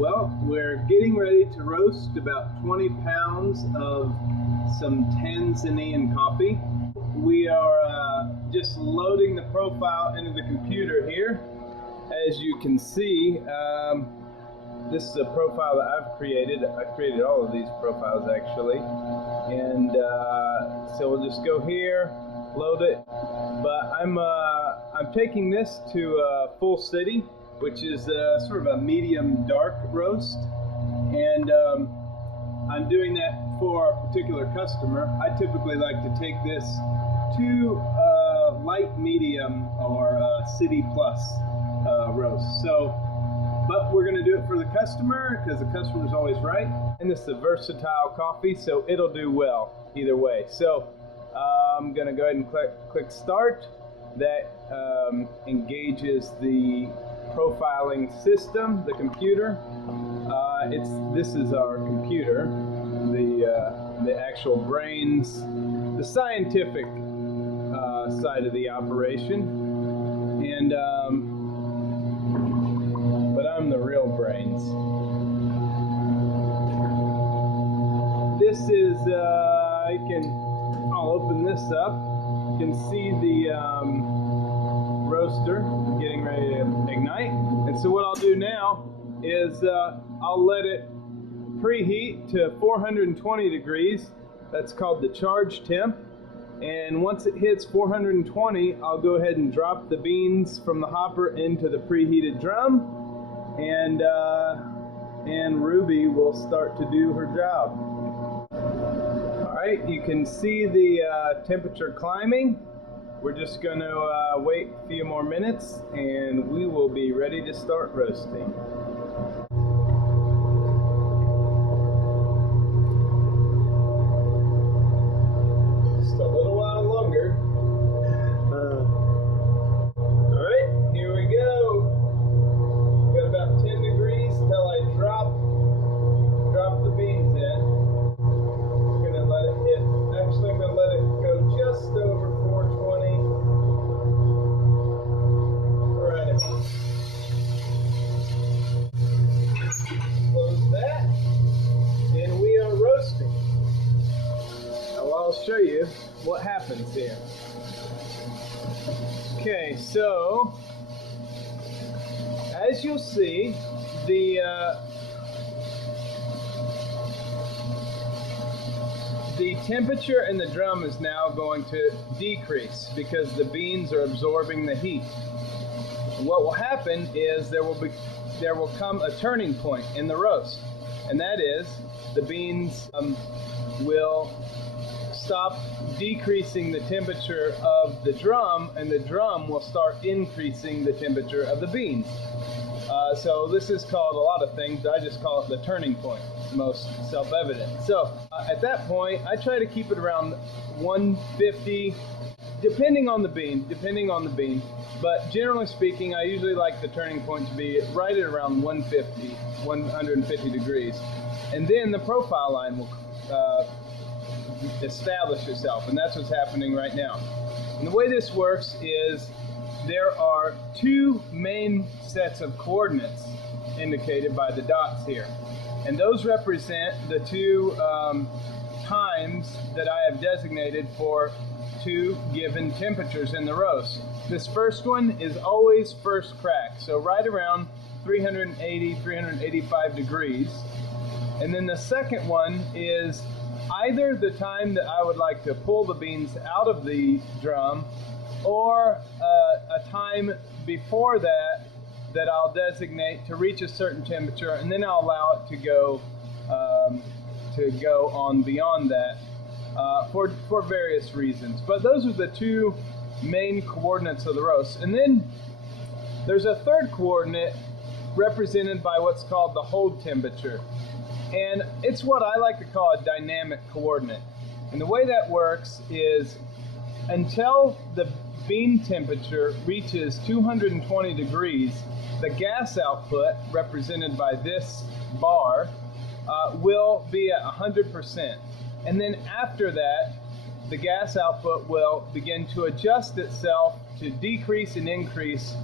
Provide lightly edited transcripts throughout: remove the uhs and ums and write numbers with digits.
Well, we're getting ready to roast about 20 pounds of some Tanzanian coffee. We are just loading the profile into the computer here. As you can see, this is a profile that I've created. I created all of these profiles actually. And so we'll just go here, load it. But I'm taking this to Full City, which is sort of a medium dark roast, and I'm doing that for a particular customer. I typically like to take this to light medium or City Plus roast. So, but we're going to do it for the customer because the customer is always right. And this is a versatile coffee, so it'll do well either way. So I'm going to go ahead and click start. That engages the profiling system, the computer. This is our computer, the actual brains, the scientific side of the operation, and but I'm the real brains. This is I'll open this up. You can see the roaster getting ready to ignite. And so what I'll do now is I'll let it preheat to 420 degrees. That's called the charge temp. And once it hits 420, I'll go ahead and drop the beans from the hopper into the preheated drum, and Ruby will start to do her job. All right, you can see the temperature climbing. We're just going to wait a few more minutes and we will be ready to start roasting. Just a little while longer. All right, here we go. Got about 10 degrees till I drop the beans in. I'm going to let it hit. Actually, I'm going to let it go just over 420. Right. Close that, and we are roasting. Now I'll show you what happens here. Okay, so as you'll see, the temperature in the drum is now going to decrease because the beans are absorbing the heat. What will happen is there will come a turning point in the roast, and that is the beans will stop decreasing the temperature of the drum, and the drum will start increasing the temperature of the beans. So this is called a lot of things. I just call it the turning point. It's most self-evident. So at that point, I try to keep it around 150, depending on the bean. But generally speaking, I usually like the turning point to be right at around 150 degrees. And then the profile line will establish itself, and that's what's happening right now. And the way this works is there are two main sets of coordinates indicated by the dots here. And those represent the two times that I have designated for two given temperatures in the roast. This first one is always first crack, so right around 380, 385 degrees. And then the second one is either the time that I would like to pull the beans out of the drum, or a time before that I'll designate to reach a certain temperature, and then I'll allow it to go on beyond that for various reasons. But those are the two main coordinates of the roast. And then there's a third coordinate represented by what's called the hold temperature. And it's what I like to call a dynamic coordinate. And the way that works is until the bean temperature reaches 220 degrees, the gas output, represented by this bar, will be at 100%. And then after that, the gas output will begin to adjust itself to decrease and increase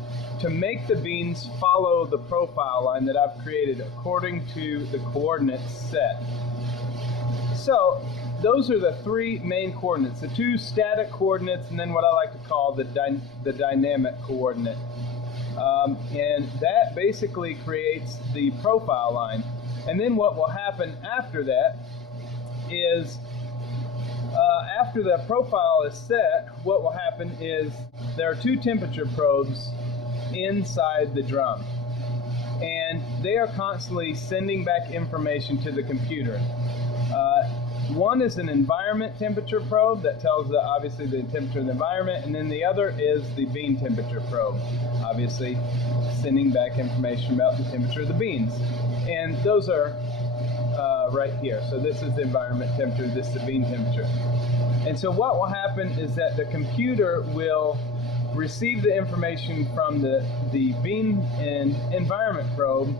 to make the beans follow the profile line that I've created according to the coordinates set. So those are the three main coordinates, the two static coordinates and then what I like to call the dynamic coordinate. And that basically creates the profile line. And then what will happen after that is after the profile is set, what will happen is there are two temperature probes inside the drum, and they are constantly sending back information to the computer. One is an environment temperature probe that tells obviously the temperature of the environment, and then the other is the bean temperature probe, obviously sending back information about the temperature of the beans. And those are right here. So this is the environment temperature, this is the bean temperature. And so what will happen is that the computer will receive the information from the bean and environment probe,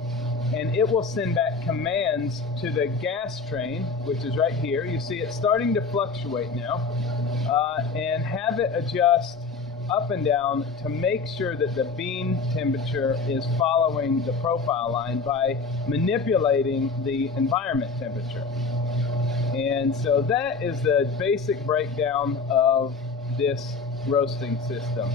and it will send back commands to the gas train, which is right here. You see it's starting to fluctuate now, and have it adjust up and down to make sure that the bean temperature is following the profile line by manipulating the environment temperature. And so that is the basic breakdown of this roasting system.